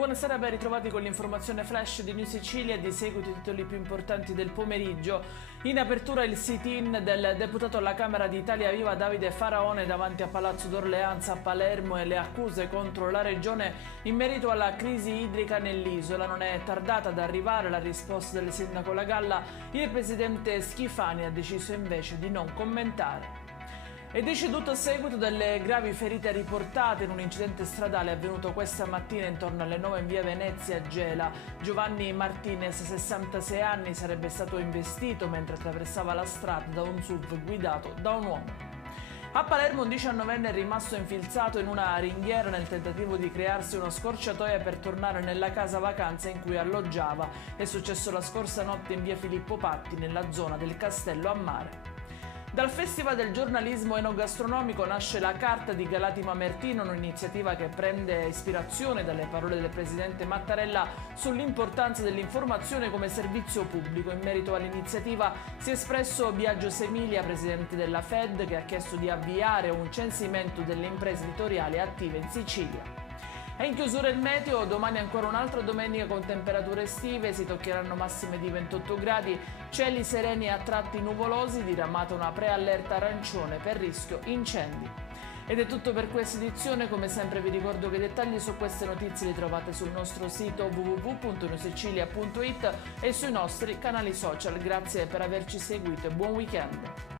Buonasera, ben ritrovati con l'informazione flash di New Sicilia e di seguito i titoli più importanti del pomeriggio. In apertura il sit-in del deputato alla Camera di Italia Viva Davide Faraone davanti a Palazzo d'Orleanza a Palermo e le accuse contro la Regione in merito alla crisi idrica nell'isola. Non è tardata ad arrivare la risposta del sindaco La Galla, il presidente Schifani ha deciso invece di non commentare. È deceduto a seguito delle gravi ferite riportate in un incidente stradale avvenuto questa mattina intorno alle 9 in via Venezia a Gela. Giovanni Martinez, 66 anni, sarebbe stato investito mentre attraversava la strada da un SUV guidato da un uomo. A Palermo un 19enne è rimasto infilzato in una ringhiera nel tentativo di crearsi una scorciatoia per tornare nella casa vacanza in cui alloggiava. È successo la scorsa notte in via Filippo Patti, nella zona del Castello a Mare. Dal Festival del giornalismo enogastronomico nasce la Carta di Galati Mamertino, un'iniziativa che prende ispirazione dalle parole del presidente Mattarella sull'importanza dell'informazione come servizio pubblico. In merito all'iniziativa si è espresso Biagio Semilia, presidente della Fed, che ha chiesto di avviare un censimento delle imprese editoriali attive in Sicilia. È in chiusura il meteo, domani ancora un'altra domenica con temperature estive, si toccheranno massime di 28 gradi, cieli sereni a tratti nuvolosi, diramata una preallerta arancione per rischio incendi. Ed è tutto per questa edizione, come sempre vi ricordo che i dettagli su queste notizie li trovate sul nostro sito www.newsicilia.it e sui nostri canali social. Grazie per averci seguito e buon weekend!